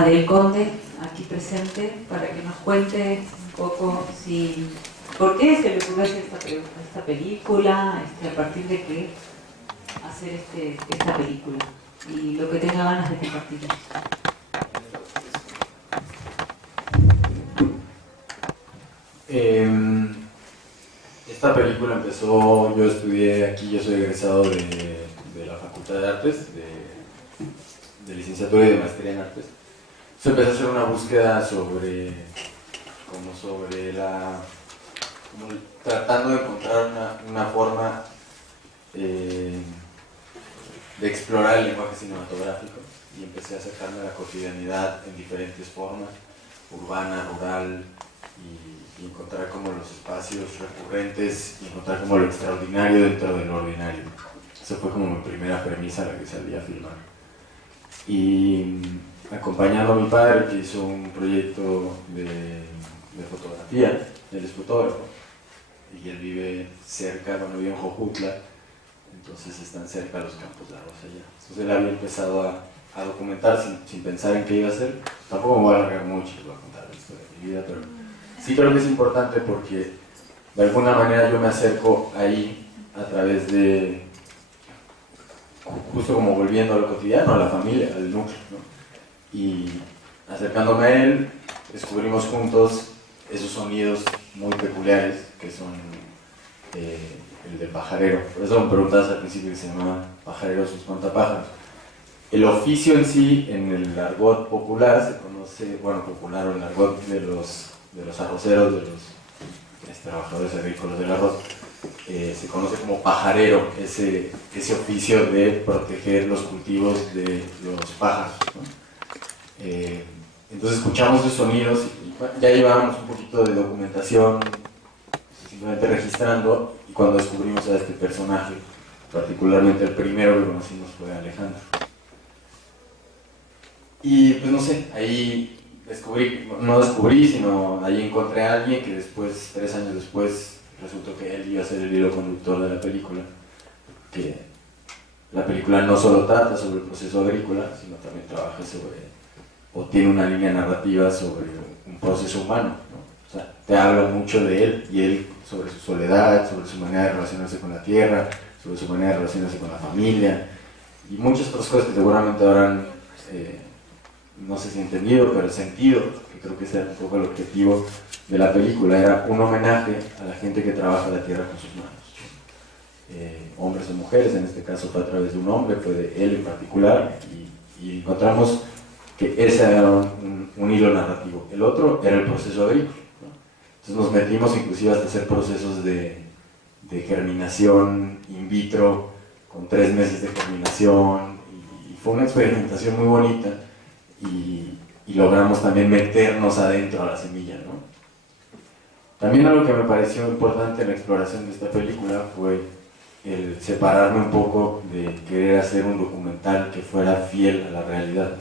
Ariel Conde, aquí presente, para que nos cuente un poco por qué se le ocurrió hacer esta película, a partir de qué hacer esta película, y lo que tenga ganas de compartir. Esta película empezó, yo estudié aquí, yo soy egresado de la Facultad de Artes, de licenciatura y de maestría en Artes. Entonces empecé a hacer una búsqueda tratando de encontrar una forma de explorar el lenguaje cinematográfico, y empecé a acercarme a la cotidianidad en diferentes formas, urbana, rural, y encontrar como los espacios recurrentes y encontrar como lo extraordinario dentro de lo ordinario. Esa fue como mi primera premisa a la que salí a filmar. Y acompañando a mi padre, que hizo un proyecto de fotografía, él es fotógrafo, y él vive cerca, vive en Jojutla, entonces están cerca los campos de arroz allá. Entonces él había empezado a documentar sin pensar en qué iba a hacer. Tampoco me voy a alargar mucho, les voy a contar la historia de mi vida, pero sí creo que es importante porque de alguna manera yo me acerco ahí a través de, justo como volviendo a lo cotidiano, a la familia, al núcleo, ¿no? Y acercándome a él, descubrimos juntos esos sonidos muy peculiares que son el del pajarero. Por eso me preguntabas al principio que se llama pajarero sus espantapájaros. El oficio en sí, en el argot popular, se conoce, popular o el argot de los arroceros, de los trabajadores agrícolas del arroz, se conoce como pajarero, ese oficio de proteger los cultivos de los pájaros, ¿no? Entonces escuchamos esos sonidos y ya llevábamos un poquito de documentación, simplemente registrando, y cuando descubrimos a este personaje, particularmente el primero que conocimos fue Alejandro. Y pues no sé, ahí no descubrí, sino ahí encontré a alguien que después, 3 años después, resultó que él iba a ser el hilo conductor de la película, que la película no solo trata sobre el proceso agrícola, sino también trabaja o tiene una línea narrativa sobre un proceso humano, ¿no? O sea, te habla mucho de él, y él sobre su soledad, sobre su manera de relacionarse con la tierra, sobre su manera de relacionarse con la familia, y muchas otras cosas que seguramente habrán, no sé si entendido, pero sentido, que creo que ese era un poco el objetivo de la película. Era un homenaje a la gente que trabaja la tierra con sus manos, hombres o mujeres. En este caso fue a través de un hombre, fue de él en particular, y encontramos que ese era un hilo narrativo. El otro era el proceso agrícola, ¿no? Entonces nos metimos inclusive hasta hacer procesos de germinación in vitro, con 3 meses de germinación, y fue una experimentación muy bonita, y logramos también meternos adentro a la semilla, ¿no? También algo que me pareció importante en la exploración de esta película fue el separarme un poco de querer hacer un documental que fuera fiel a la realidad.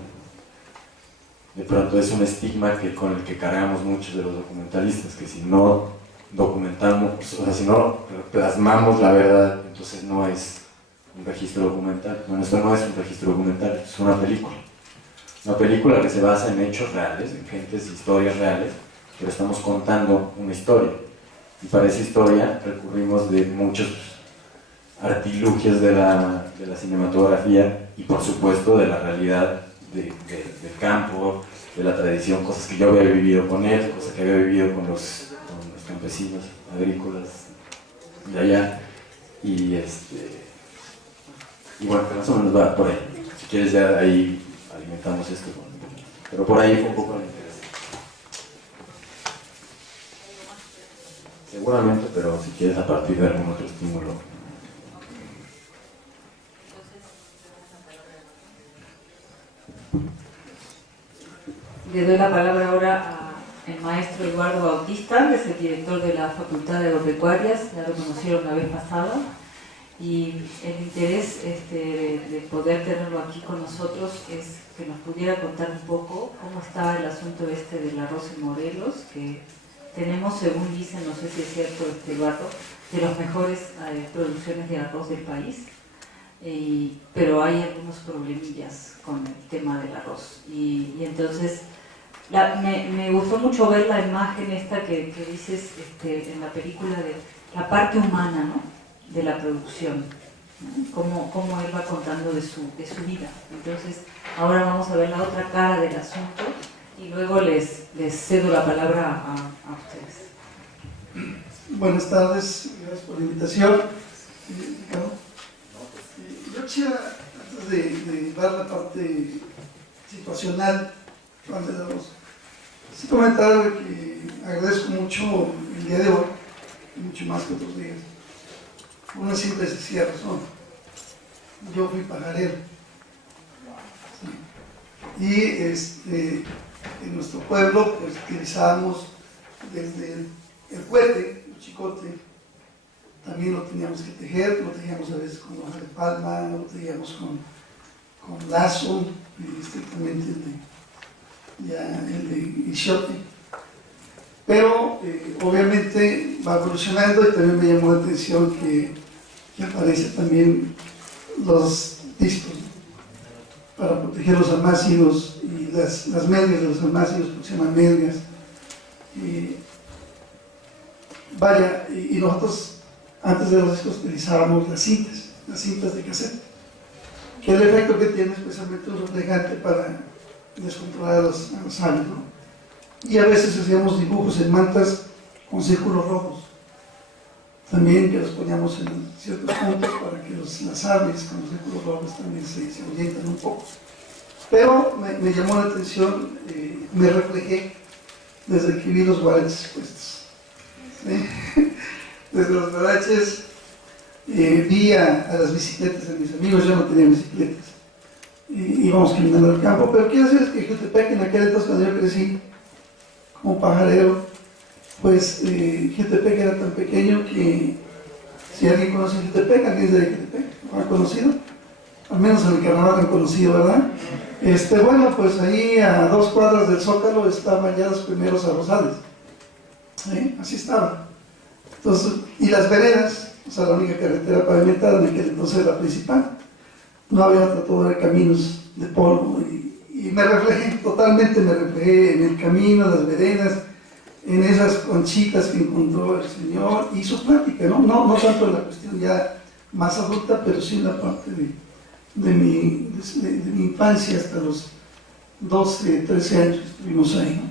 De pronto es un estigma con el que cargamos muchos de los documentalistas, que si no documentamos, o sea, si no plasmamos la verdad, entonces no es un registro documental. Bueno, esto no es un registro documental, es una película. Una película que se basa en hechos reales, en gentes y historias reales, pero estamos contando una historia. Y para esa historia recurrimos de muchos artilugios de la cinematografía y, por supuesto, de la realidad del campo, de la tradición, cosas que yo había vivido con él, cosas que había vivido con los campesinos agrícolas de allá. Y bueno, más o menos va por ahí. Si quieres, ya ahí alimentamos esto, pero por ahí fue un poco el interés. Seguramente, pero si quieres a partir de algún otro estímulo. Le doy la palabra ahora al maestro Eduardo Bautista, que es el director de la Facultad de Agropecuarias. Ya lo conocieron la vez pasada, y el interés de poder tenerlo aquí con nosotros es que nos pudiera contar un poco cómo está el asunto del arroz en Morelos, que tenemos, según dicen, no sé si es cierto, Eduardo, de las mejores producciones de arroz del país. pero hay algunos problemillas con el tema del arroz. Y entonces me gustó mucho ver la imagen esta que dices en la película de la parte humana, ¿no?, de la producción, ¿no? Cómo él va contando de su vida. Entonces ahora vamos a ver la otra cara del asunto y luego les cedo la palabra a ustedes. Buenas tardes, gracias por la invitación. Yo quisiera, antes de dar la parte situacional de la voz, sí comentar que agradezco mucho el día de hoy, mucho más que otros días, por una simple y sencilla razón. Yo fui pajarero. ¿Sí? Y en nuestro pueblo pues utilizábamos desde el cohete, el chicote, también lo teníamos que tejer, lo tejíamos a veces con hoja de palma, lo tejíamos con lazo, estrictamente el de ixote. Pero obviamente va evolucionando y también me llamó la atención que aparecen también los discos, ¿no?, para proteger los almácigos y las medias de los almácigos, porque se llaman medias. Y nosotros antes de los discos utilizábamos las cintas de cassette, que el efecto que tiene especialmente un reflejante para descontrolar a los aves, ¿no? Y a veces hacíamos dibujos en mantas con círculos rojos, también que los poníamos en ciertos puntos para que las aves con los círculos rojos también se ahuyentan un poco. Pero me llamó la atención, me reflejé desde que vi los guaraches puestos, ¿sí? Desde los guaraches vi a las bicicletas de mis amigos. Yo no tenía bicicletas, íbamos caminando al campo, pero quiero decir que Jutepec, en aquel entonces cuando yo crecí como pajarero, pues Jutepec era tan pequeño que si alguien conoce Jutepec, alguien de Jutepec lo ha conocido, al menos en el carnaval han conocido, ¿verdad? Bueno, pues ahí a 2 cuadras del Zócalo estaban ya los primeros arrozales, ¿sí? Así estaba. Entonces, y las veredas, o sea, la única carretera pavimentada en aquel entonces era la principal, no había otra, todo era caminos de polvo, y me reflejé, totalmente me reflejé en el camino, las veredas, en esas conchitas que encontró el Señor y su plática, no tanto en la cuestión ya más adulta, pero sí en la parte de mi infancia hasta los 12, 13 años que estuvimos ahí, ¿no?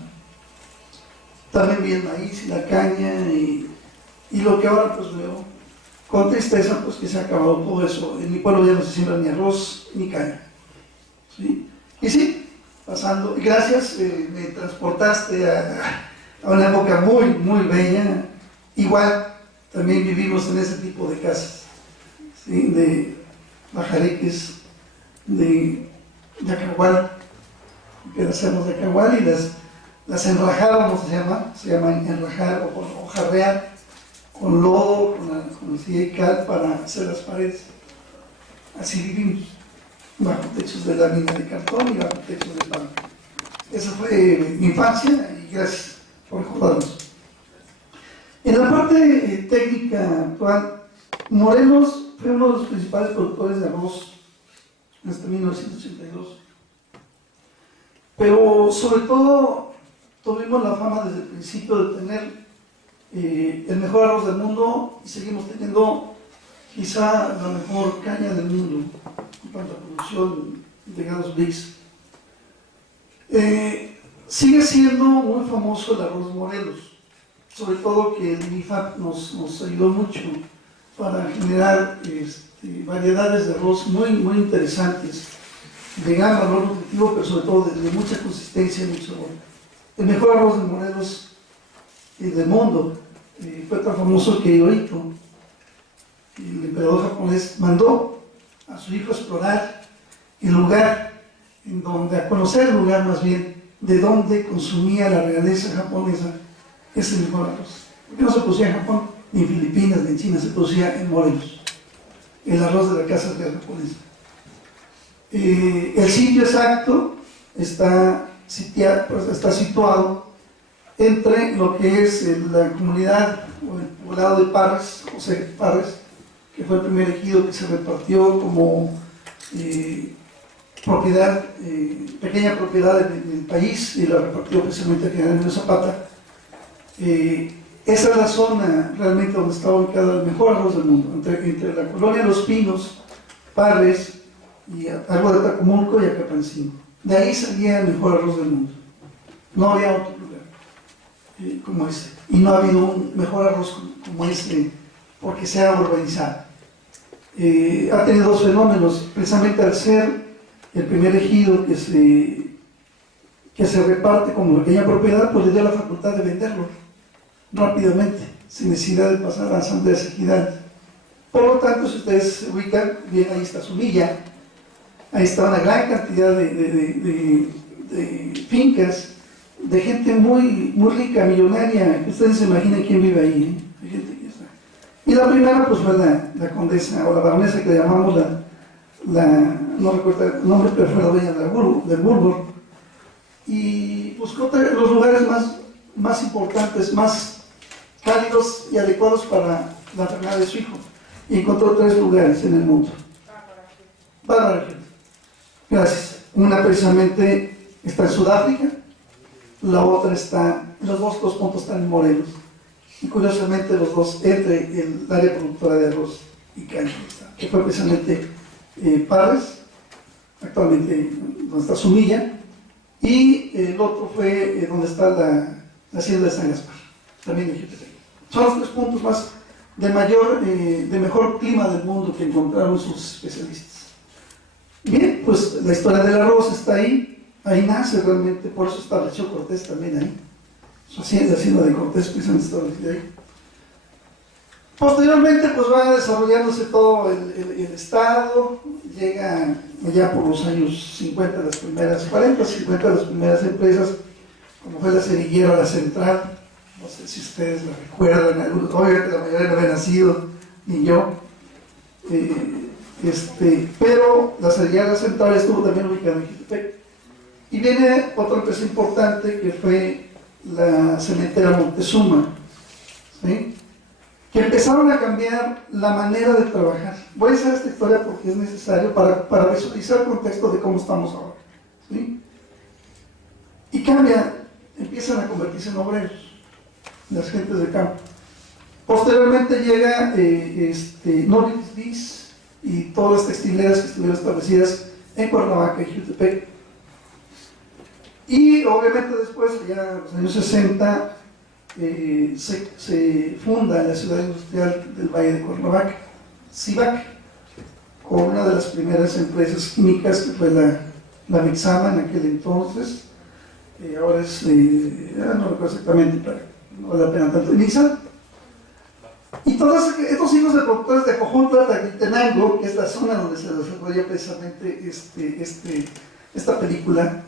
También vi el maíz y la caña y lo que ahora pues veo con tristeza, pues que se ha acabado todo eso. En mi pueblo ya no se siembra ni arroz ni caña, ¿sí? Y sí, pasando, y gracias, me transportaste a una época muy, muy bella. Igual también vivimos en ese tipo de casas, ¿sí?, de pajareques, de acahual, que las hacemos de acahual y las enrajábamos, se llama enrajar o jarrear, con lodo, con arcilla y cal para hacer las paredes. Así vivimos, bajo techos de lámina de cartón y bajo techos de pan. Esa fue mi infancia y gracias por recordarnos. En la parte técnica actual, Morelos fue uno de los principales productores de arroz hasta 1982. Pero sobre todo tuvimos la fama desde el principio de tener el mejor arroz del mundo y seguimos teniendo quizá la mejor caña del mundo en cuanto a producción de grados BRICS. Sigue siendo muy famoso el arroz Morelos, sobre todo que el INIFAP nos ayudó mucho para generar variedades de arroz muy, muy interesantes, de gran valor nutritivo, pero sobre todo de mucha consistencia y mucho sabor. El mejor arroz de Morelos del mundo fue tan famoso que Hirohito, el emperador japonés, mandó a su hijo a explorar el lugar, a conocer el lugar más bien, de donde consumía la realeza japonesa ese mejor arroz. Porque no se producía en Japón, ni en Filipinas, ni en China, se producía en Morelos, el arroz de la Casa Real japonesa. El sitio exacto está situado entre lo que es la comunidad o el poblado de Parres, José Parres, que fue el primer ejido que se repartió como propiedad, pequeña propiedad del país, y la repartió precisamente a General Emilio Zapata. Esa es la zona realmente donde está ubicado el mejor arroz del mundo, entre la colonia Los Pinos, Parres, y algo de Tacumulco y Acapancingo. De ahí salía el mejor arroz del mundo. No había otro lugar como ese. Y no ha habido un mejor arroz como este porque se ha urbanizado. Ha tenido dos fenómenos, precisamente al ser el primer ejido que se reparte como pequeña propiedad, pues le dio la facultad de venderlo rápidamente, sin necesidad de pasar a asambleas ejidales. Por lo tanto, si ustedes se ubican, bien, ahí está Zumilla, ahí está una gran cantidad de fincas, de gente muy, muy rica, millonaria, que ustedes se imaginen quién vive ahí, ¿eh? Hay gente que está. Y la primera, pues fue la condesa, o la baronesa, que le llamamos no recuerdo el nombre, pero fue la dueña del Bulbur, y buscó los lugares más importantes, más cálidos y adecuados para la enfermedad de su hijo, y encontró 3 lugares en el mundo. Bárbara Regil. Gracias. Una precisamente está en Sudáfrica, la otra está, los dos puntos están en Morelos, y curiosamente los dos entre el área productora de arroz y caña, que fue precisamente Parres, actualmente donde está Zumilla, y el otro fue donde está la hacienda de San Gaspar, también en Jutepec. Son los 3 puntos más de mejor clima del mundo que encontraron sus especialistas. Bien, pues la historia del arroz está ahí nace realmente, por eso estableció Cortés también ahí. Su hacienda de Cortés precisamente establecida ahí. Posteriormente pues va desarrollándose todo el estado, llega ya por los años 50 las primeras, 40, 50 las primeras empresas, como fue la cerillera La Central, no sé si ustedes la recuerdan, obviamente la mayoría no había nacido, ni yo, pero la cerillera La Central estuvo también ubicada en Jutepec. Y viene otra empresa importante que fue la cementera Montezuma, ¿sí? Que empezaron a cambiar la manera de trabajar. Voy a hacer esta historia porque es necesario para visualizar el contexto de cómo estamos ahora, ¿sí? Y cambian, empiezan a convertirse en obreros, las gentes de campo. Posteriormente llega Norilsk Bis y todas las textileras que estuvieron establecidas en Cuernavaca y Jutepec. Y obviamente después, ya en los años 60, se funda la ciudad industrial del Valle de Cuernavaca, CIVAC, con una de las primeras empresas químicas que fue la Mexama en aquel entonces, ahora es, no recuerdo exactamente, no vale la pena tanto, Nissan. Y todos estos hijos de productores de Cojutla, Taquitenango, que es la zona donde se desarrolla precisamente esta película,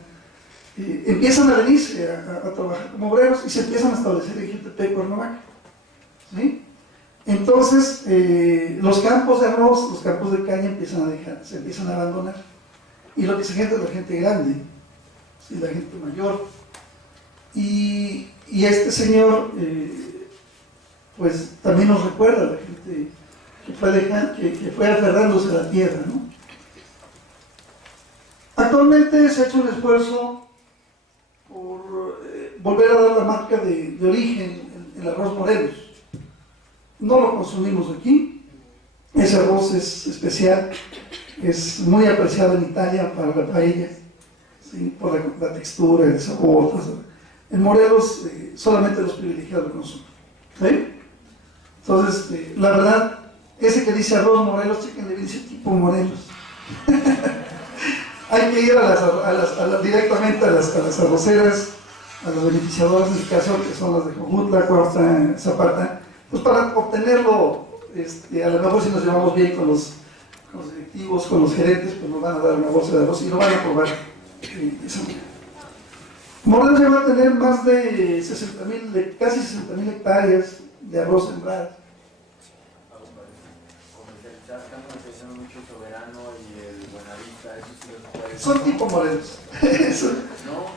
empiezan a venirse a trabajar como obreros y se empiezan a establecer en Jutepec, Cuernavaca, ¿sí? Entonces los campos de arroz, los campos de caña se empiezan a abandonar, y lo que se gente es la gente grande, ¿sí? La gente mayor, y este señor pues también nos recuerda a la gente que fue aferrándose a la tierra, ¿no? Actualmente se ha hecho un esfuerzo por volver a dar la marca de origen, el arroz Morelos. No lo consumimos aquí, ese arroz es especial, es muy apreciado en Italia para la paella, ¿sí? Por la textura, el sabor. En Morelos solamente los privilegiados lo consumen, ¿sí? Entonces, la verdad, ese que dice arroz Morelos, chéquenle bien, dice tipo Morelos. Hay que ir directamente a las arroceras, a los beneficiadores en este caso, que son las de Jojutla, Cuautla, Zapata, pues para obtenerlo, a lo mejor si nos llevamos bien con los directivos, con los gerentes, pues nos van a dar una bolsa de arroz y lo van a probar. Morelos ya va a tener más de casi 60,000 hectáreas de arroz sembrado. Son tipo Morelos. Esos son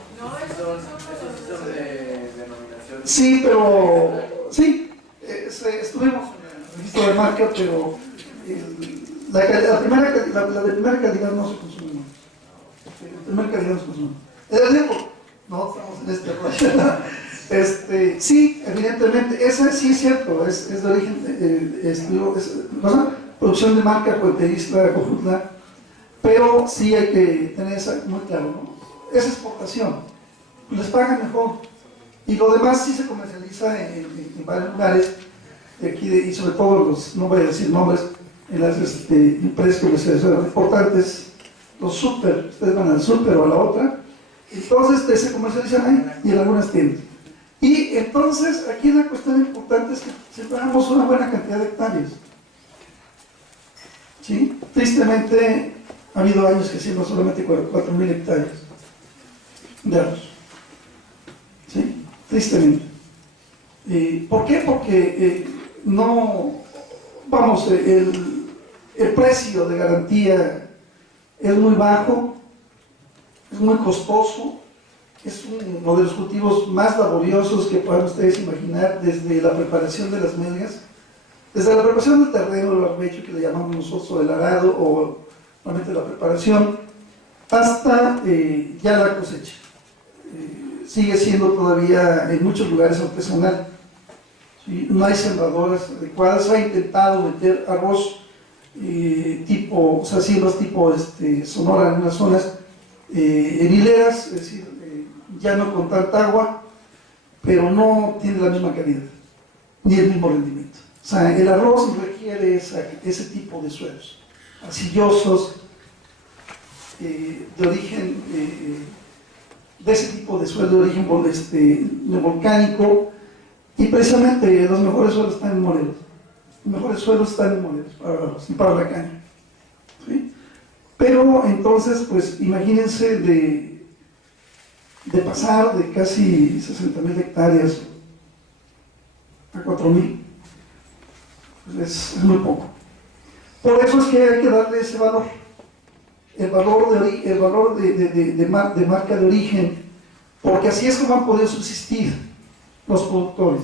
de denominación. Sí, pero sí, estuvimos en el registro de marca, pero la de primera calidad no se consume más. La primera calidad no se consume. ¿Es tiempo? No, estamos en este rollo. Sí, evidentemente, esa sí es cierto, es de origen, producción de marca Puente Isla, Cojutla, pero sí hay que tener eso muy claro, ¿no? Es exportación, les pagan mejor, y lo demás sí se comercializa en varios lugares, de aquí y sobre todo no voy a decir nombres, en las empresas comercializadoras importantes, los super, ustedes van al super o a la otra, entonces se comercializan ahí y en algunas tiendas. Y entonces aquí la cuestión importante es que sembramos una buena cantidad de hectáreas. ¿Sí? Tristemente ha habido años que siembran solamente 4.000 hectáreas de arroz. ¿Sí? Tristemente. ¿Por qué? Porque no, vamos, el precio de garantía es muy bajo, es muy costoso, es uno de los cultivos más laboriosos que puedan ustedes imaginar, desde la preparación de las melgas, desde la preparación del terreno, el barbecho que le llamamos nosotros, o el arado, o realmente la preparación, hasta ya la cosecha. Sigue siendo todavía en muchos lugares artesanal. ¿Sí? No hay sembradoras adecuadas. Se ha intentado meter arroz tipo, o sea, siembras tipo Sonora en unas zonas, en hileras, es decir, ya no con tanta agua, pero no tiene la misma calidad, ni el mismo rendimiento. O sea, el arroz requiere ese tipo de suelos, arcillosos, de origen, de ese tipo de suelo de origen volcánico, y precisamente los mejores suelos están en Morelos. Los mejores suelos están en Morelos para el arroz y para la caña. ¿Sí? Pero entonces, pues imagínense de pasar de casi 60.000 hectáreas a 4.000, pues es muy poco. Por eso es que hay que darle ese valor, el valor de marca de origen, porque así es como han podido subsistir los productores,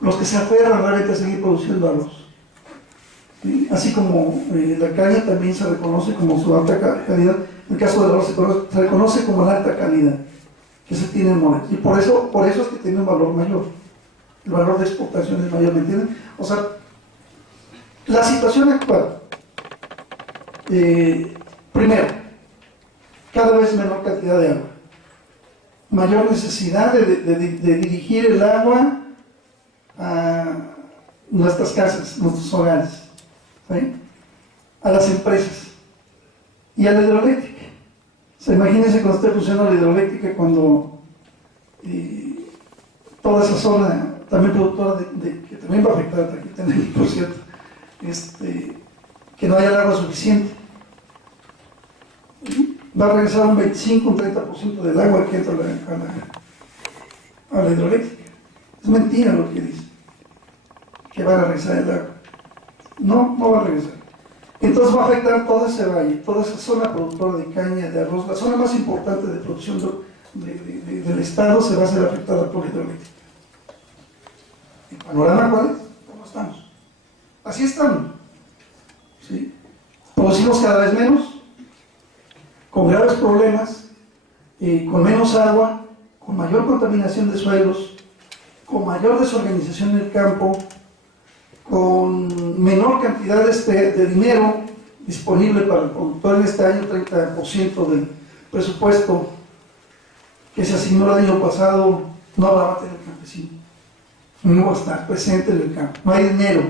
los que se aferran realmente a seguir produciendo arroz. ¿Sí? Así como la caña también se reconoce como su alta calidad, en el caso del arroz se reconoce como la alta calidad que se tiene en Morelos, y por eso es que tiene un valor mayor, el valor de exportación es mayor, ¿me entienden? O sea, la situación actual, primero, cada vez menor cantidad de agua, mayor necesidad de dirigir el agua a nuestras casas, nuestros hogares, ¿sí? A las empresas y a la hidroeléctrica. O sea, imagínense cuando esté funcionando la hidroeléctrica, cuando toda esa zona, también productora que también va a afectar, aquí tenemos, por cierto, que no haya el agua suficiente. Va a regresar un 25, un 30% del agua que entra a la hidroeléctrica. Es mentira lo que dice, que va a regresar el agua. No va a regresar. Entonces va a afectar todo ese valle, toda esa zona productora de caña, de arroz, la zona más importante de producción del estado se va a ser afectada por la hidroeléctrica. ¿El panorama cuál es? ¿Cómo estamos? Así estamos. ¿Sí? Producimos cada vez menos, con graves problemas, con menos agua, con mayor contaminación de suelos, con mayor desorganización en el campo, con menor cantidad de dinero disponible para el productor en este año, 30% del presupuesto que se asignó el año pasado no va a tener el campesino, no va a estar presente en el campo, no hay dinero,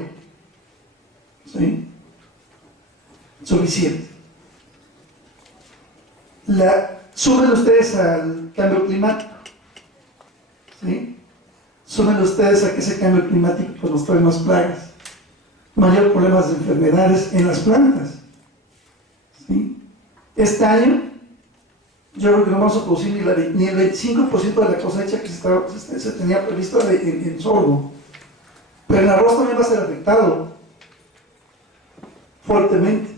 ¿sí? Suficiente. Sumen ustedes al cambio climático, ¿sí? Sumen ustedes a que ese cambio climático pues, nos trae más plagas, mayor problemas de enfermedades en las plantas, ¿sí? Este año yo creo que no vamos a producir ni el 25% de la cosecha que se tenía previsto en sorgo, pero el arroz también va a ser afectado fuertemente.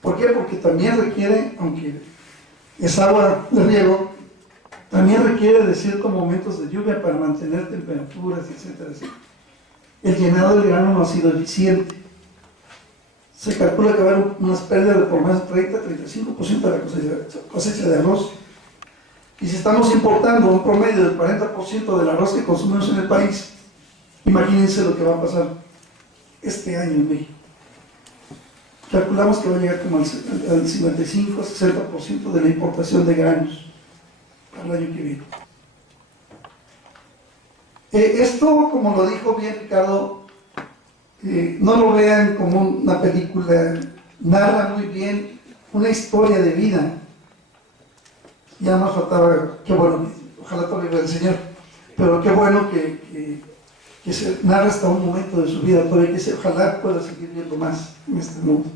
¿Por qué? Porque también requiere, aunque es agua de riego, también requiere de ciertos momentos de lluvia para mantener temperaturas, etcétera, etcétera. El llenado del grano no ha sido eficiente. se calcula que va a haber unas pérdidas de por más de 30-35% de la cosecha de arroz. Y si estamos importando un promedio del 40% del arroz que consumimos en el país, imagínense lo que va a pasar este año en México. Calculamos que va a llegar como al 55-60% de la importación de granos para el año que viene. Esto, como lo dijo bien Ricardo, no lo vean como una película, narra muy bien una historia de vida. Ya más faltaba, qué bueno, ojalá todavía el Señor, pero qué bueno que se narra hasta un momento de su vida, todavía ojalá pueda seguir viendo más en este mundo.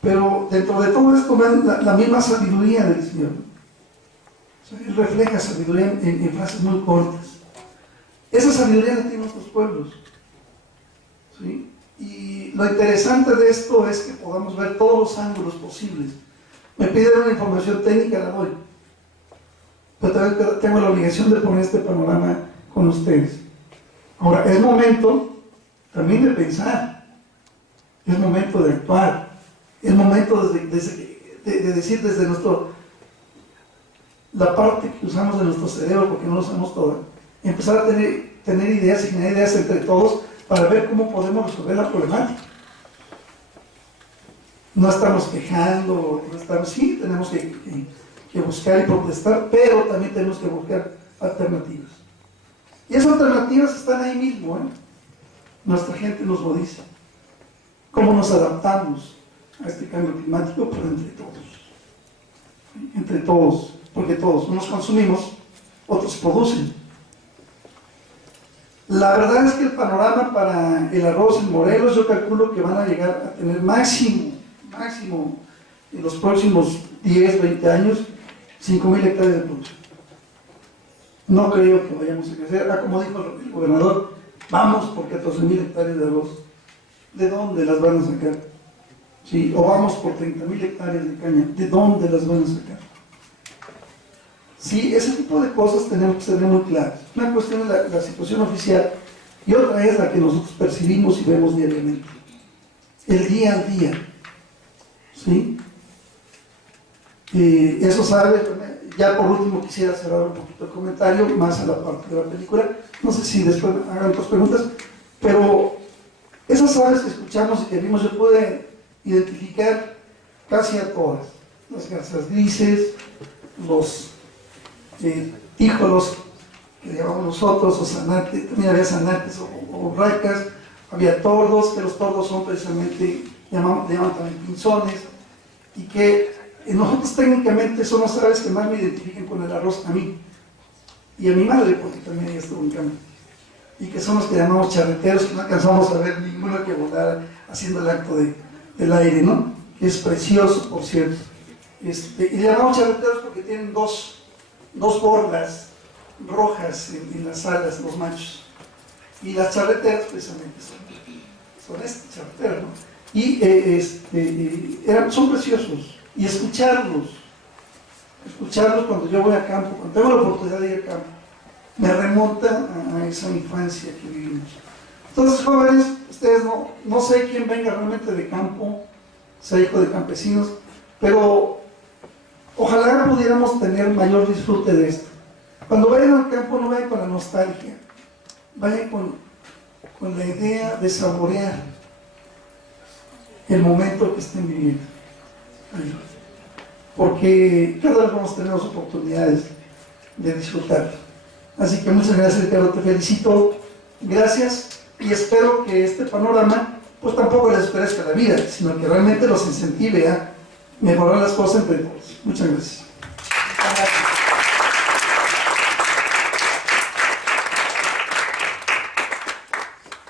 Pero dentro de todo esto ven la misma sabiduría del Señor. O sea, Él refleja sabiduría en frases muy cortas. Esa sabiduría la tienen nuestros pueblos. ¿Sí? Y lo interesante de esto es que podamos ver todos los ángulos posibles. Me piden una información técnica, la doy. Pero también tengo la obligación de poner este panorama con ustedes. Ahora, es momento también de pensar. Es momento de actuar. Es momento de decir desde la parte que usamos de nuestro cerebro, porque no lo usamos toda, empezar a tener ideas y generar ideas entre todos para ver cómo podemos resolver la problemática. No estamos quejando, sí, tenemos que buscar y protestar, pero también tenemos que buscar alternativas. Y esas alternativas están ahí mismo, ¿eh? Nuestra gente nos lo dice. ¿Cómo nos adaptamos a este cambio climático? Pero entre todos, porque todos, unos consumimos, otros producen. La verdad es que el panorama para el arroz en Morelos, yo calculo que van a llegar a tener máximo en los próximos 10, 20 años, 5,000 hectáreas de producción. No creo que vayamos a crecer. Como dijo el gobernador, vamos por 14,000 hectáreas de arroz. ¿De dónde las van a sacar? ¿Sí? O vamos por 30,000 hectáreas de caña. ¿De dónde las van a sacar? Sí, ese tipo de cosas tenemos que tener muy claras. Una cuestión es la situación oficial y otra es la que nosotros percibimos y vemos diariamente. El día a día. ¿Sí? Eso sabe, ya por último quisiera cerrar un poquito el comentario, más a la parte de la película. No sé si después hagan otras preguntas, pero esas aves que escuchamos y que vimos, yo pude identificar casi a todas. Las garzas grises, los tíjolos que llamamos nosotros, o zanates, también había zanates o racas, había tordos, que los tordos son precisamente, le llaman también pinzones, y que nosotros técnicamente son las aves que más me identifican con el arroz a mí, y a mi madre, porque también ella estuvo en campo, y que son los que llamamos charreteros, que no alcanzamos a ver ninguno que volara haciendo el acto del aire, ¿no? Que es precioso, por cierto. Y le llamamos charreteros porque tienen dos borlas rojas en las alas, los machos. Y las charreteras precisamente son estas charreteras, ¿no? Y son preciosos. Y escucharlos cuando yo voy a campo, cuando tengo la oportunidad de ir a campo, me remonta a esa infancia que vivimos. Entonces, jóvenes, ustedes no sé quién venga realmente de campo, sea hijo de campesinos, pero ojalá pudiéramos tener mayor disfrute de esto. Cuando vayan al campo, no vayan con la nostalgia, vayan con la idea de saborear el momento que estén viviendo. Porque cada vez vamos a tener las oportunidades de disfrutar. Así que muchas gracias, Ricardo, te felicito, gracias, y espero que este panorama pues tampoco les parezca la vida, sino que realmente los incentive a mejorar las cosas entre todos. Muchas gracias.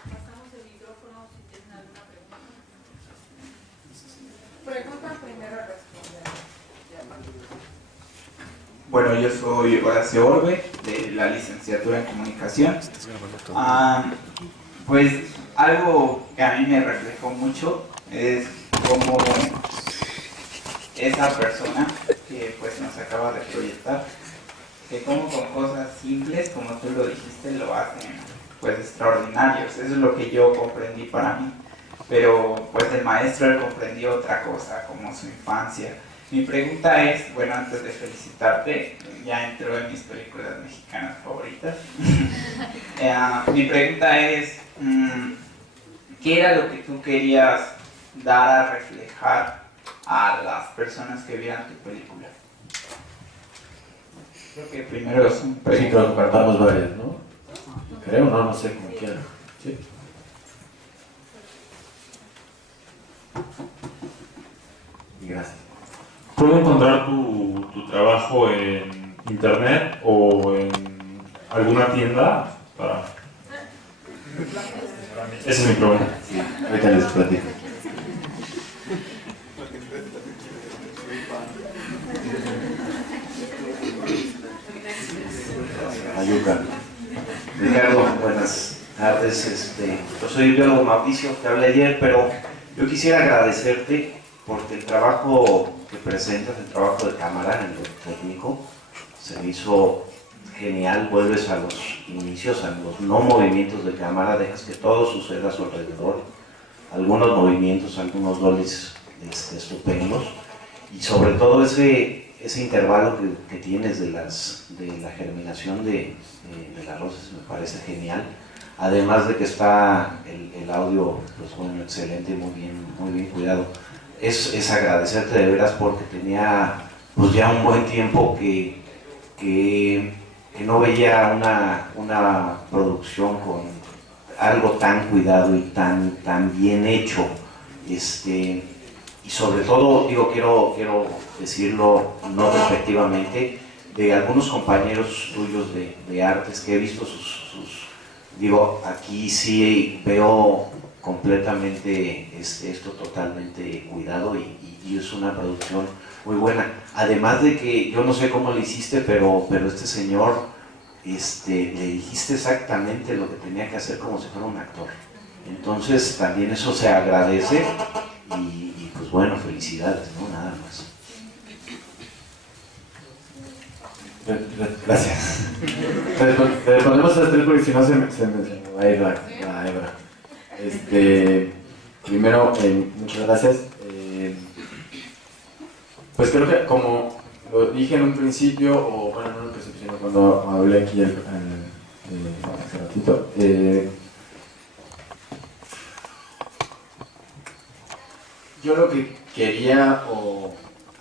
Pasamos el micrófono si tienen alguna pregunta. Pregunta primero, responder. Bueno, yo soy Horacio Orbe, de la licenciatura en Comunicación. Pues algo que a mí me reflejó mucho es cómo esa persona que pues nos acaba de proyectar, que como con cosas simples, como tú lo dijiste, lo hacen pues extraordinarios. Eso es lo que yo comprendí para mí. pero pues el maestro él comprendió otra cosa, como su infancia. Mi pregunta es, bueno, antes de felicitarte, ya entró en mis películas mexicanas favoritas. Mi pregunta es, ¿qué era lo que tú querías dar a reflejar a las personas que vieran tu película? Creo que primero es un Sí, creo que compartamos varias, ¿no? Creo, no sé, como quieran. Sí. Y gracias. ¿Puedo encontrar tu trabajo en internet o en alguna tienda? Esa es mi pregunta. Sí, ahorita les platico. Ayuca. Ricardo, buenas tardes. Yo soy el biólogo Mauricio, te hablé ayer, pero yo quisiera agradecerte porque el trabajo que presentas, el trabajo de cámara en lo técnico, se me hizo genial. Vuelves a los inicios, a los no movimientos de cámara, dejas que todo suceda a su alrededor, algunos movimientos, algunos dobles estupendos, y sobre todo ese intervalo que tienes de la germinación de las rosas me parece genial. Además de que está el audio, pues bueno, excelente, muy bien cuidado. Es agradecerte de veras porque tenía pues ya un buen tiempo que no veía una producción con algo tan cuidado y tan bien hecho. Y sobre todo, digo, quiero decirlo no despectivamente, de algunos compañeros tuyos de artes que he visto digo, aquí sí veo completamente esto totalmente cuidado y es una producción muy buena. Además de que yo no sé cómo lo hiciste, pero este señor le dijiste exactamente lo que tenía que hacer como si fuera un actor. Entonces también eso se agradece y pues bueno, felicidades, ¿no? Nada más. Gracias. Te respondemos a las tres porque si no se me va a ir la hebra. Primero, muchas gracias. Pues creo que como lo dije en un principio, o bueno, no en un principio, sino cuando hablé aquí hace ratito, yo lo que quería, o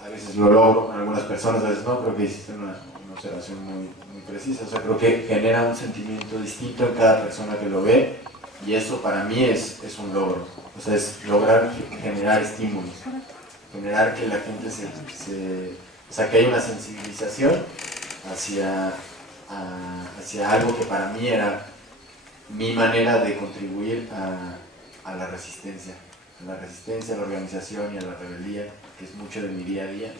a veces lo logro con algunas personas, a veces no, creo que hiciste una observación muy precisa, o sea, creo que genera un sentimiento distinto en cada persona que lo ve, y eso para mí es un logro, o sea, es lograr generar estímulos, generar que la gente o sea, que haya una sensibilización hacia algo que para mí era mi manera de contribuir a la resistencia, a la organización y a la rebeldía, que es mucho de mi día a día,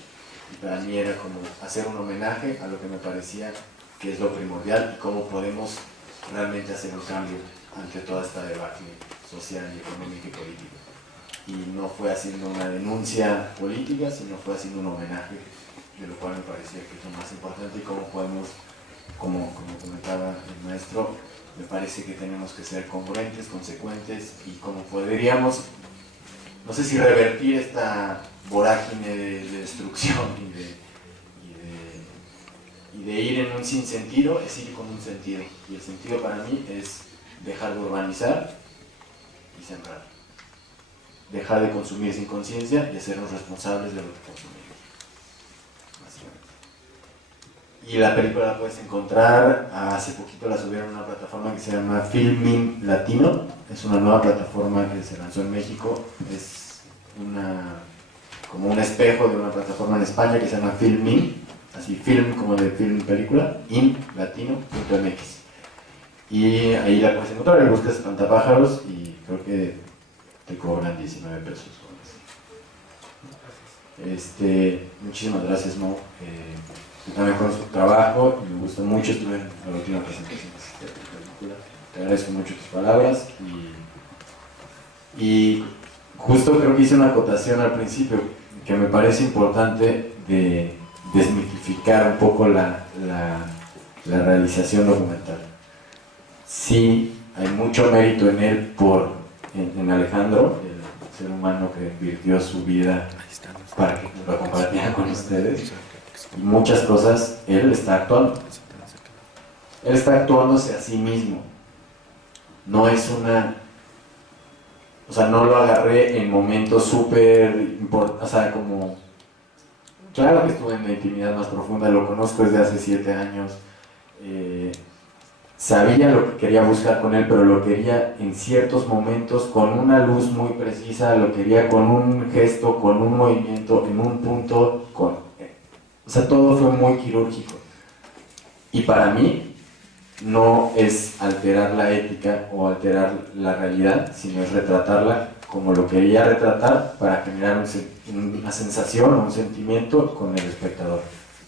y para mí era como hacer un homenaje a lo que me parecía que es lo primordial y cómo podemos realmente hacer un cambio ante toda esta debacle social y económica y política. Y no fue haciendo una denuncia política, sino fue haciendo un homenaje, de lo cual me parecía que es lo más importante y cómo podemos, como comentaba el maestro, me parece que tenemos que ser congruentes, consecuentes y como podríamos, no sé si revertir esta vorágine de destrucción y de ir en un sinsentido, es ir con un sentido. Y el sentido para mí es dejar de urbanizar y sembrar. Dejar de consumir sin conciencia y hacernos responsables de lo que consumimos. Básicamente. Y la película la puedes encontrar, hace poquito la subieron a una plataforma que se llama Filmin Latino. Es una nueva plataforma que se lanzó en México. Es como un espejo de una plataforma en España que se llama Filmin, así film como de film película, inlatino.mx. Y ahí la puedes encontrar, le buscas Espantapájaros y creo que te cobran 19 pesos con eso. Muchísimas gracias, Mo. Yo también conozco tu trabajo y me gustó mucho, estuve en la última presentación de esta película. Te agradezco mucho tus palabras y justo creo que hice una acotación al principio que me parece importante de desmitificar un poco la realización documental. Sí, hay mucho mérito en él en Alejandro, ser humano que invirtió su vida para que lo compartiera con ustedes. Y muchas cosas él está actuando. Él está actuándose a sí mismo. No es una... O sea, no lo agarré en momentos súper importantes, o sea, como... Claro que estuve en la intimidad más profunda, lo conozco desde hace 7 años. Sabía lo que quería buscar con él, pero lo quería en ciertos momentos con una luz muy precisa, lo quería con un gesto, con un movimiento, en un punto, o sea, todo fue muy quirúrgico. Y para mí no es alterar la ética o alterar la realidad, sino es retratarla como lo quería retratar para generar una sensación o un sentimiento con el espectador.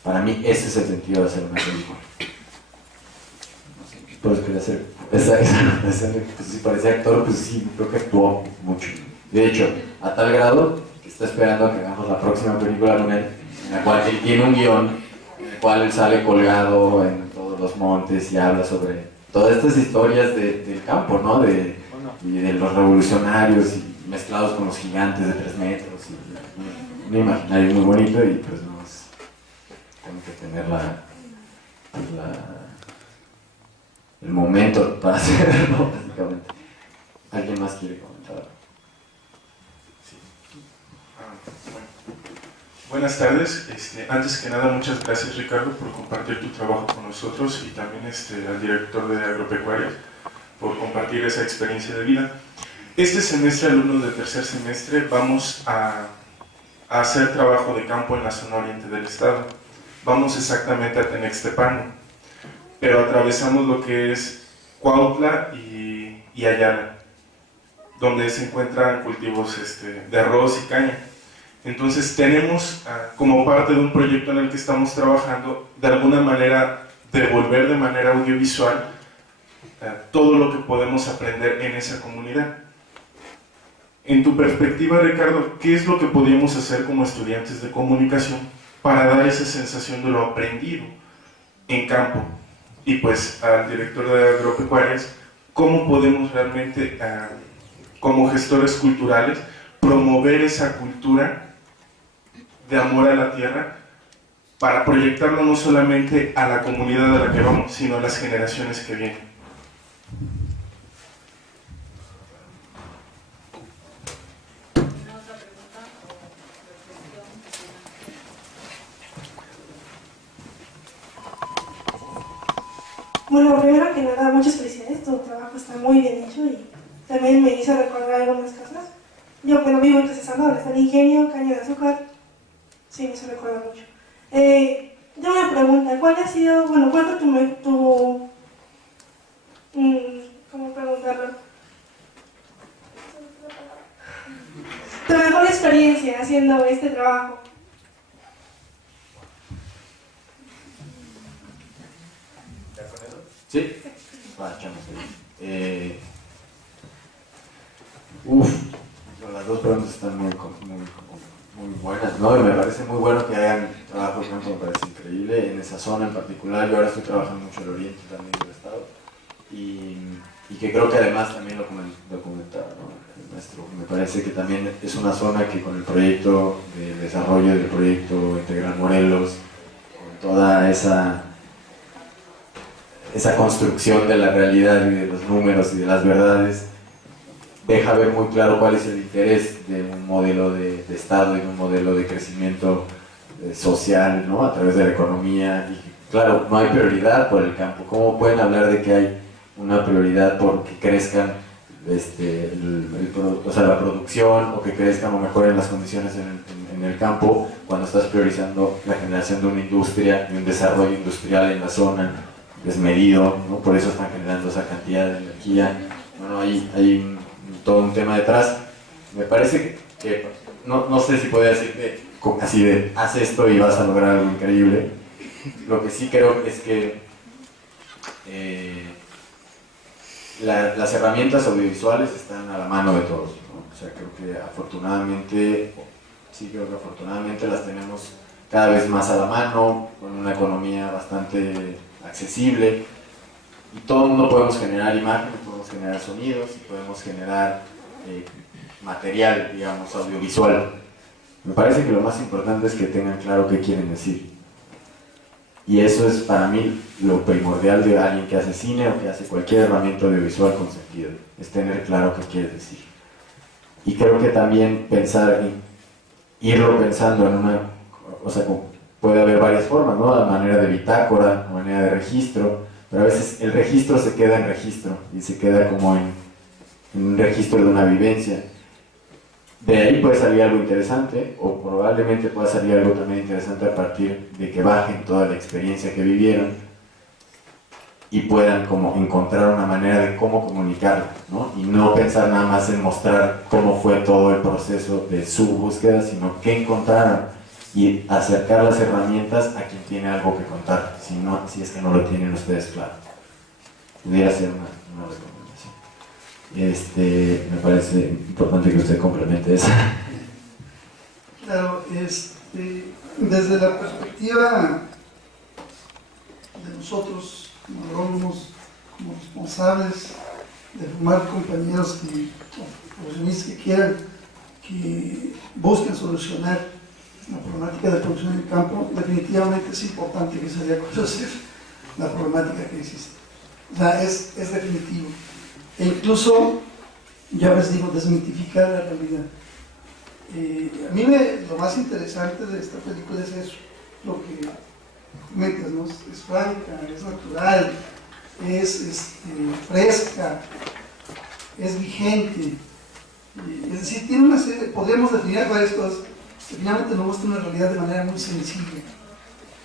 Para mí ese es el sentido de hacer una película. Pues quería hacer pues si parecía actor, pues sí, creo que actuó mucho. De hecho, a tal grado que está esperando a que hagamos la próxima película con él, en la cual él tiene un guión, en el cual él sale colgado en todos los montes y habla sobre todas estas historias del campo, ¿no? Y de los revolucionarios y mezclados con los gigantes de 3 metros. Y un imaginario muy bonito y pues no es... Tengo que tener el momento para hacerlo, básicamente. ¿Alguien más quiere comentar? Sí. Buenas tardes. Antes que nada, muchas gracias, Ricardo, por compartir tu trabajo con nosotros y también al director de Agropecuarias por compartir esa experiencia de vida. Este semestre, alumnos de tercer semestre, vamos a hacer trabajo de campo en la zona oriente del estado. Vamos exactamente a Tenextepano, pero atravesamos lo que es Cuautla y Ayala, donde se encuentran cultivos de arroz y caña. Entonces tenemos, como parte de un proyecto en el que estamos trabajando, de alguna manera devolver de manera audiovisual todo lo que podemos aprender en esa comunidad. En tu perspectiva, Ricardo, ¿qué es lo que podríamos hacer como estudiantes de comunicación para dar esa sensación de lo aprendido en campo? Y pues al director de Agropecuarias, ¿cómo podemos realmente, como gestores culturales, promover esa cultura de amor a la tierra para proyectarlo no solamente a la comunidad a la que vamos, sino a las generaciones que vienen? Bueno, primero que nada, muchas felicidades, tu trabajo está muy bien hecho y también me hizo recordar algunas cosas. Yo, bueno, vivo en Cesando, está el ingenio, caña de azúcar, sí, me hizo recordar mucho. Tengo una pregunta, ¿cuál ha sido, bueno, cuál fue ¿cómo preguntarlo? Tu mejor experiencia haciendo este trabajo? ¿Sí? Echamos ahí. Las dos preguntas están muy buenas, ¿no? Y me parece muy bueno que hagan trabajo de campo, me parece increíble. En esa zona en particular, yo ahora estoy trabajando mucho en el oriente también del estado. Y que creo que además también lo comentaba, ¿no? El maestro. Me parece que también es una zona que con el proyecto de desarrollo del proyecto Integral Morelos, con toda esa construcción de la realidad y de los números y de las verdades, deja ver muy claro cuál es el interés de un modelo de Estado y de un modelo de crecimiento social, ¿no? A través de la economía. Y claro, no hay prioridad por el campo. ¿Cómo pueden hablar de que hay una prioridad por que crezcan la producción o que crezcan o mejoren las condiciones en el campo cuando estás priorizando la generación de una industria y un desarrollo industrial en la zona desmedido, ¿no? Por eso están generando esa cantidad de energía. Bueno, hay todo un tema detrás. Me parece que no sé si podría decirte así de haz esto y vas a lograr algo increíble. Lo que sí creo es que las herramientas audiovisuales están a la mano de todos, ¿no? O sea, creo que afortunadamente las tenemos cada vez más a la mano, con una economía bastante accesible, y todo el mundo podemos generar imágenes, podemos generar sonidos y podemos generar material, digamos, audiovisual. Me parece que lo más importante es que tengan claro qué quieren decir. Y eso es para mí lo primordial de alguien que hace cine o que hace cualquier herramienta audiovisual con sentido, es tener claro qué quiere decir. Y creo que también irlo pensando en una, o sea, puede haber varias formas, ¿no? La manera de bitácora, la manera de registro, pero a veces el registro se queda en registro y se queda como en un registro de una vivencia. De ahí puede salir algo interesante, o probablemente pueda salir algo también interesante a partir de que bajen toda la experiencia que vivieron y puedan como encontrar una manera de cómo comunicarla, ¿no? Y no pensar nada más en mostrar cómo fue todo el proceso de su búsqueda, sino qué encontraron y acercar las herramientas a quien tiene algo que contar, si es que no lo tienen ustedes claro. Pudiera ser una recomendación. Me parece importante que usted complemente eso. Claro, desde la perspectiva de nosotros, como agrónomos, como responsables de formar compañeros o profesionistas que quieran, que busquen solucionar la problemática de producción en el campo, definitivamente es importante que se dé a conocer la problemática que existe. O sea, es definitivo. E incluso, ya les digo, desmitificar la realidad. A mí lo más interesante de esta película es eso, lo que comentas, ¿no? Es franca, es natural, es fresca, es vigente. Es decir, tiene una serie, podríamos definir varias cosas que finalmente nos muestra una realidad de manera muy sencilla.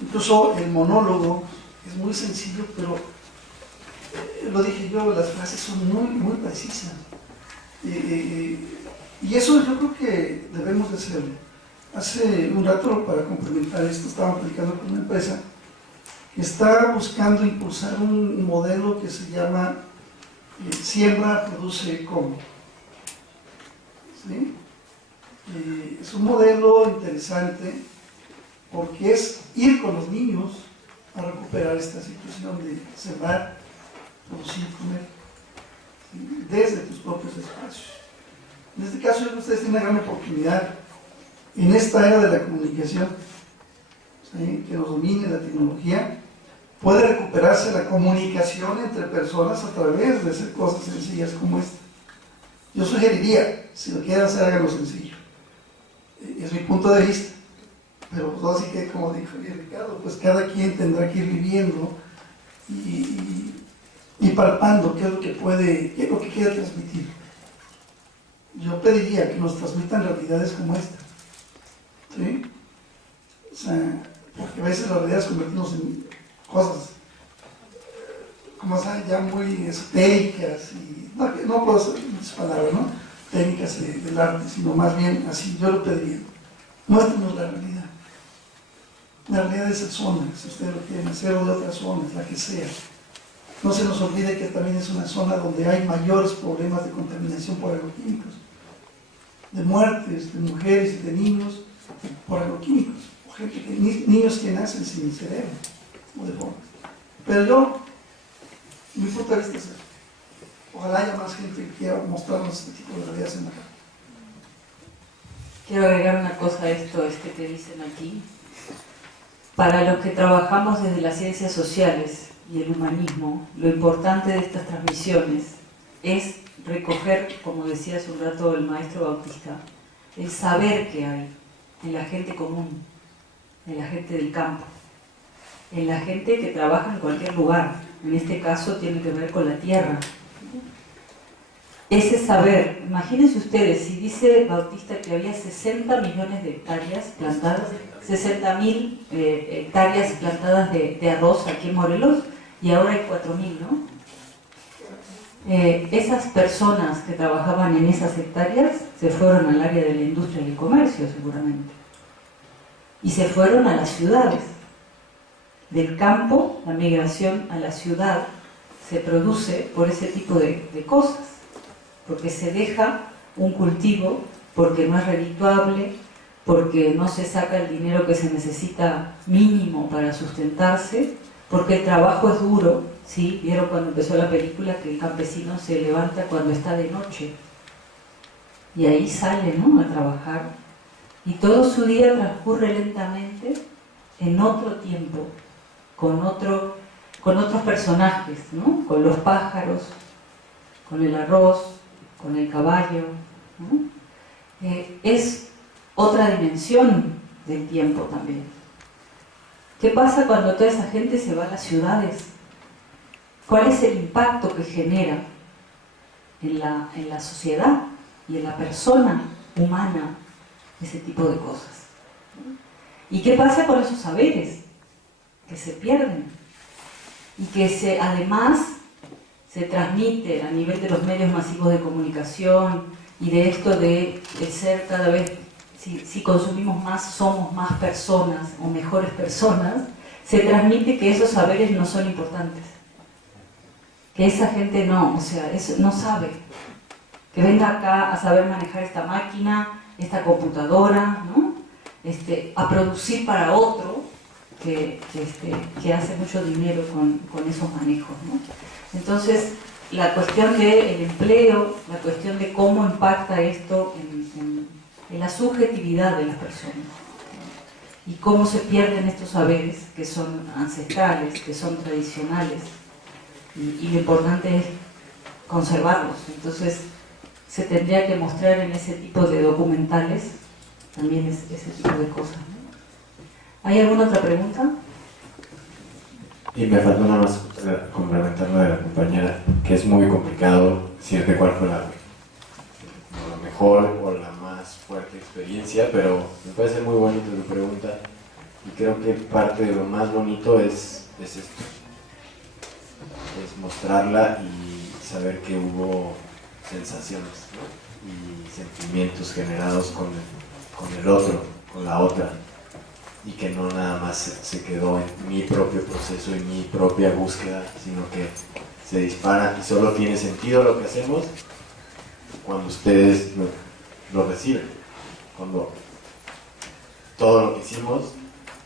Incluso el monólogo es muy sencillo, pero lo dije yo, las frases son muy, muy precisas. Y eso yo creo que debemos de hacerlo. Hace un rato, para complementar esto, estaba platicando con una empresa que está buscando impulsar un modelo que se llama Siembra, Produce, Come. ¿Sí? Es un modelo interesante porque es ir con los niños a recuperar esta situación de sembrar, producir, comer, ¿sí? Desde tus propios espacios. En este caso, ustedes tienen una gran oportunidad en esta era de la comunicación, ¿sí? Que nos domine la tecnología. Puede recuperarse la comunicación entre personas a través de hacer cosas sencillas como esta. Yo sugeriría, si lo quieren hacer, háganlo sencillo. Es mi punto de vista. Pero pues así que, como dijo Ricardo, pues cada quien tendrá que ir viviendo y palpando qué es lo que puede, qué es lo que quiere transmitir. Yo pediría que nos transmitan realidades como esta. ¿Sí? O sea, porque a veces las realidades convertimos en cosas, como saben, ya muy esotéricas y no puedo hacer muchas palabras, ¿no? Técnicas del arte, sino más bien así, yo lo pediría. Muéstranos la realidad. La realidad de esa zona, si ustedes lo quieren hacer, o de otras zonas, la que sea. No se nos olvide que también es una zona donde hay mayores problemas de contaminación por agroquímicos, de muertes de mujeres y de niños por agroquímicos, o gente niños que nacen sin cerebro o deformes. Pero yo, mi punto de vista es eso. Ojalá haya más gente que quiera mostrarnos este tipo de realidades en la cara. Quiero agregar una cosa a esto que dicen aquí. Para los que trabajamos desde las ciencias sociales y el humanismo, lo importante de estas transmisiones es recoger, como decía hace un rato el maestro Bautista, el saber que hay en la gente común, en la gente del campo, en la gente que trabaja en cualquier lugar. En este caso tiene que ver con la tierra. Ese saber, imagínense ustedes, si dice Bautista que había 60 millones de hectáreas plantadas, 60.000 hectáreas plantadas de arroz aquí en Morelos, y ahora hay 4.000, ¿no? Esas personas que trabajaban en esas hectáreas se fueron al área de la industria y el comercio, seguramente. Y se fueron a las ciudades. Del campo, la migración a la ciudad se produce por ese tipo de cosas. Porque se deja un cultivo, porque no es redituable, porque no se saca el dinero que se necesita mínimo para sustentarse, porque el trabajo es duro, ¿sí? Vieron cuando empezó la película que el campesino se levanta cuando está de noche. y ahí sale, ¿no?, a trabajar, y todo su día transcurre lentamente en otro tiempo, con otros personajes, ¿no?, con los pájaros, con el arroz, con el caballo, ¿no? Es otra dimensión del tiempo también. ¿Qué pasa cuando toda esa gente se va a las ciudades? ¿Cuál es el impacto que genera en la sociedad y en la persona humana ese tipo de cosas? ¿Y qué pasa con esos saberes que se pierden y que además se transmiten a nivel de los medios masivos de comunicación y de esto de ser cada vez, si consumimos más, somos más personas o mejores personas, se transmite que esos saberes no son importantes, que esa gente no sabe, que venga acá a saber manejar esta máquina, esta computadora, ¿no?, a producir para otro que hace mucho dinero con esos manejos, ¿no? Entonces, la cuestión del empleo, la cuestión de cómo impacta esto en la subjetividad de las personas, ¿no?, y cómo se pierden estos saberes que son ancestrales, que son tradicionales, y lo importante es conservarlos. Entonces, se tendría que mostrar en ese tipo de documentales también ese tipo de cosas, ¿no? ¿Hay alguna otra pregunta? Y me faltó nada más complementar lo de la compañera, que es muy complicado decirte cuál fue la mejor o la más fuerte experiencia, pero me parece muy bonito tu pregunta, y creo que parte de lo más bonito es esto, es mostrarla y saber que hubo sensaciones, ¿no?, y sentimientos generados con el otro, con la otra, y que no nada más se quedó en mi propio proceso y mi propia búsqueda, sino que se dispara y solo tiene sentido lo que hacemos cuando ustedes lo reciben, cuando todo lo que hicimos,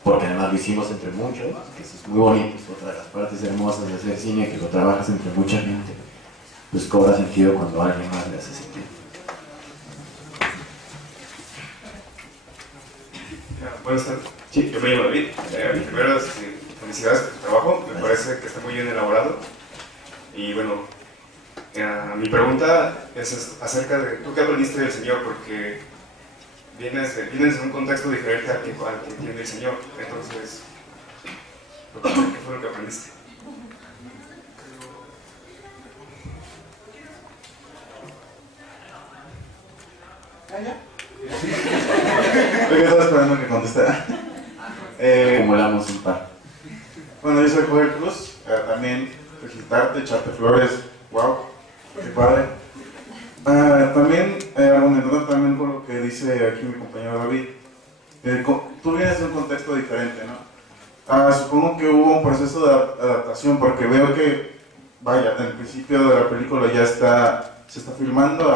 porque además lo hicimos entre muchos, que eso es muy bonito, es otra de las partes hermosas de hacer cine, que lo trabajas entre mucha gente, pues cobra sentido cuando alguien más le hace sentido. Buenas tardes. Sí. Yo me llamo David. Primero, felicidades por tu trabajo. Me parece que está muy bien elaborado. Y bueno, mi pregunta es acerca de tú qué aprendiste del Señor, porque vienes de un contexto diferente al que entiende el Señor. Entonces, ¿qué fue lo que aprendiste? Yo estaba esperando que contestara. Acumulamos un par. Bueno, yo soy Joel Cruz. También felicitarte, echarte flores. Wow, qué padre. También argumentando también por lo que dice aquí mi compañero David. Tú vienes de un contexto diferente, ¿no? Supongo que hubo un proceso de adaptación, porque veo que, vaya, en el principio de la película ya se está filmando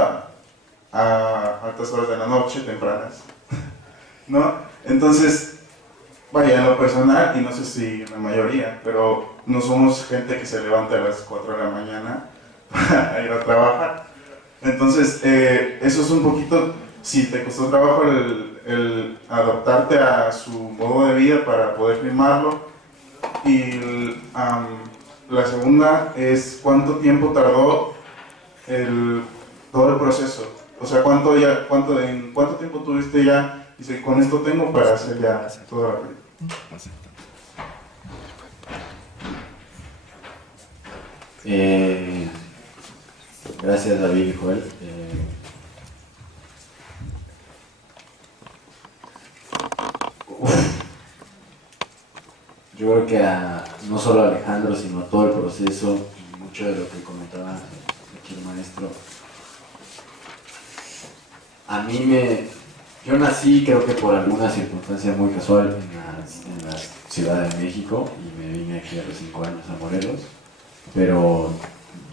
a altas horas de la noche, tempranas, ¿no? Entonces, vaya, en lo personal, y no sé si en la mayoría, pero no somos gente que se levanta a las 4 de la mañana para ir a trabajar. Entonces, eso es un poquito, si te costó trabajo el adaptarte a su modo de vida para poder filmarlo. Y la segunda es cuánto tiempo tardó todo el proceso. O sea, ¿en cuánto tiempo tuviste ya? Dice, con esto tengo para hacer ya toda la película. Gracias, David y Joel. Yo creo que no solo a Alejandro, sino a todo el proceso y mucho de lo que comentaba aquí el maestro. Yo nací, creo que por alguna circunstancia muy casual, en la Ciudad de México, y me vine aquí a los 5 años a Morelos, pero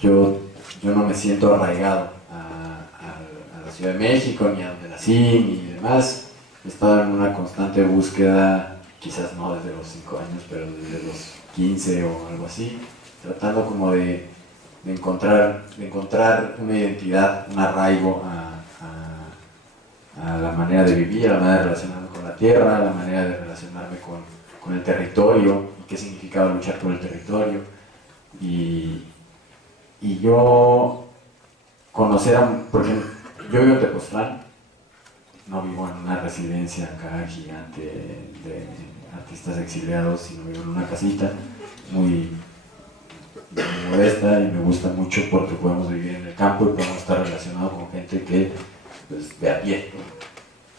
yo no me siento arraigado a la Ciudad de México, ni a donde nací, ni demás. He estado en una constante búsqueda, quizás no desde los 5 años, pero desde los 15 o algo así, tratando como de encontrar una identidad, un arraigo a la manera de vivir, a la manera de relacionarme con la tierra, a la manera de relacionarme con el territorio y qué significaba luchar por el territorio. Y yo conocer porque yo vivo en Tepoztlán, no vivo en una residencia acá gigante de artistas exiliados, sino vivo en una casita muy modesta, y me gusta mucho porque podemos vivir en el campo y podemos estar relacionados con gente que, pues, de a pie.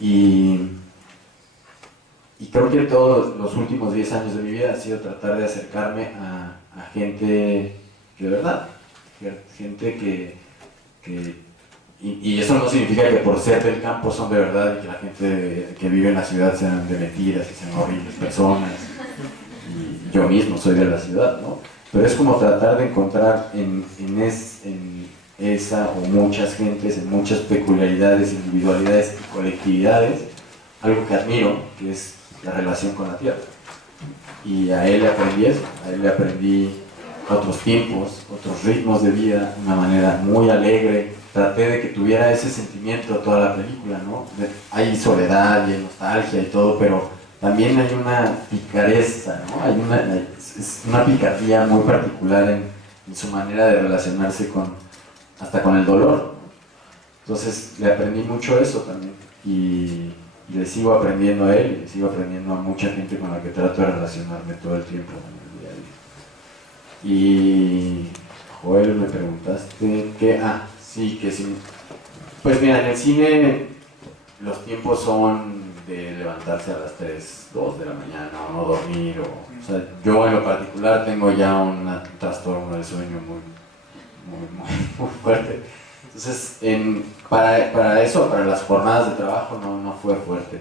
Y creo que todos los últimos 10 años de mi vida ha sido tratar de acercarme a gente que de verdad, gente y eso no significa que por ser del campo son de verdad y que la gente que vive en la ciudad sean de mentiras y sean horribles personas. Y yo mismo soy de la ciudad, ¿no? Pero es como tratar de encontrar en esa o muchas gentes, en muchas peculiaridades, individualidades y colectividades, algo que admiro, que es la relación con la tierra. Y a él le aprendí eso, a él le aprendí otros tiempos, otros ritmos de vida, una manera muy alegre. Traté de que tuviera ese sentimiento toda la película, ¿no? Hay soledad y hay nostalgia y todo, pero también hay una picareza, ¿no? Es una picardía muy particular en su manera de relacionarse hasta con el dolor. Entonces le aprendí mucho eso también, y le sigo aprendiendo a él, y le sigo aprendiendo a mucha gente con la que trato de relacionarme todo el tiempo en el día a día. Y Joel, me preguntaste que sí, que sí. Pues mira, en el cine los tiempos son de levantarse a las 3, 2 de la mañana, o no dormir, o sea, yo en lo particular tengo ya un trastorno del sueño muy fuerte. Entonces, para eso, para las jornadas de trabajo no fue fuerte.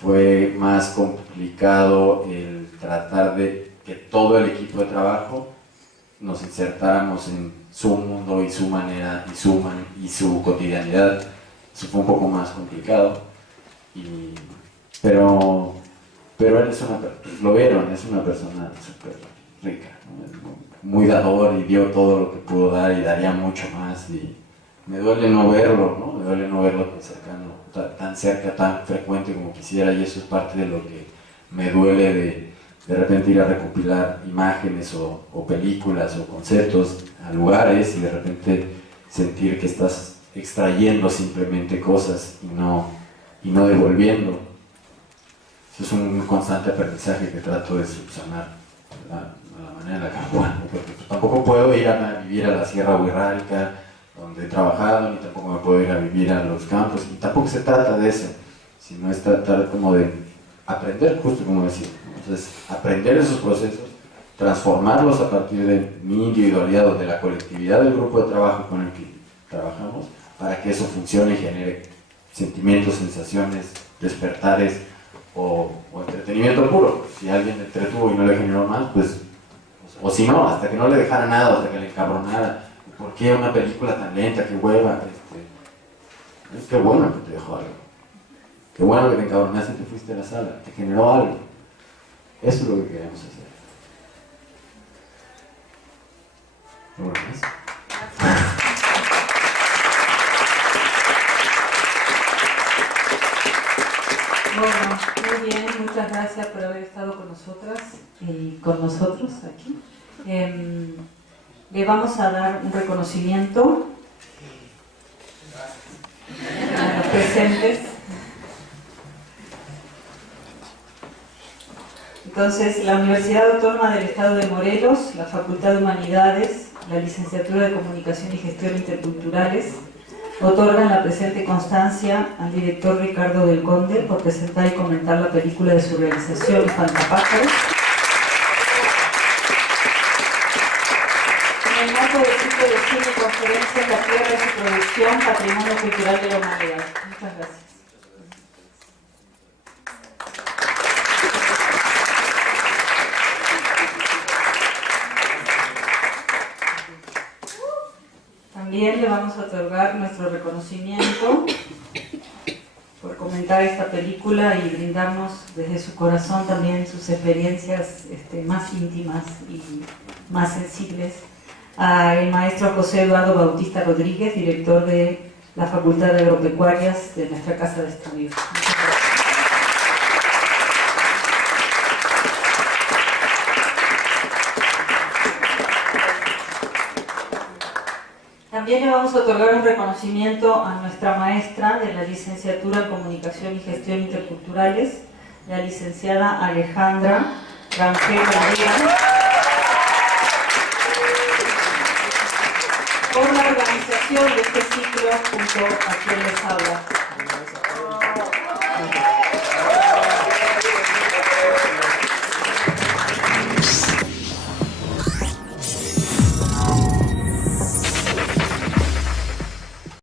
Fue más complicado el tratar de que todo el equipo de trabajo nos insertáramos en su mundo y su manera y su cotidianidad. Eso fue un poco más complicado. Pero él lo vieron, es una persona súper rica, ¿no? Muy dador, y dio todo lo que pudo dar y daría mucho más. Y me duele no verlo, ¿no? Me duele no verlo tan cercano, tan cerca, tan frecuente como quisiera, y eso es parte de lo que me duele de repente ir a recopilar imágenes o películas o conceptos a lugares y de repente sentir que estás extrayendo simplemente cosas y no devolviendo. Eso es un constante aprendizaje que trato de subsanar a la manera en la que puedo, porque pues tampoco puedo ir a vivir a la Sierra Wixárika donde he trabajado, ni tampoco me puedo ir a vivir a los campos, y tampoco se trata de eso, sino es tratar como de aprender, justo como decía. Entonces, aprender esos procesos, transformarlos a partir de mi individualidad o de la colectividad del grupo de trabajo con el que trabajamos, para que eso funcione y genere sentimientos, sensaciones, despertares o entretenimiento puro. Si alguien le entretuvo y no le generó más, pues, o si no, hasta que no le dejara nada, hasta que le encabronara. ¿Por qué una película tan lenta? ¡Qué hueva! Qué bueno que te dejó algo. Qué bueno que te encabronaste y te fuiste a la sala. Te generó algo. Eso es lo que queremos hacer. ¿Algo más? Bueno, muy bien, muchas gracias por haber estado con nosotras y con nosotros aquí. Le vamos a dar un reconocimiento a los presentes. Entonces, la Universidad Autónoma del Estado de Morelos, la Facultad de Humanidades, la Licenciatura de Comunicación y Gestión Interculturales, otorgan la presente constancia al director Ricardo del Conde por presentar y comentar la película de su realización, Espantapájaros. En el marco del ciclo de cine y conferencias La Tierra y su producción, Patrimonio Cultural de la Humanidad. Muchas gracias. También le vamos a otorgar nuestro reconocimiento por comentar esta película y brindarnos desde su corazón también sus experiencias más íntimas y más sensibles al maestro José Eduardo Bautista Rodríguez, director de la Facultad de Agropecuarias de nuestra Casa de Estudios. Muchas gracias. También le vamos a otorgar un reconocimiento a nuestra maestra de la licenciatura en Comunicación y Gestión Interculturales, la licenciada Alejandra Rangel Valera, por la organización de este ciclo junto a quien les habla.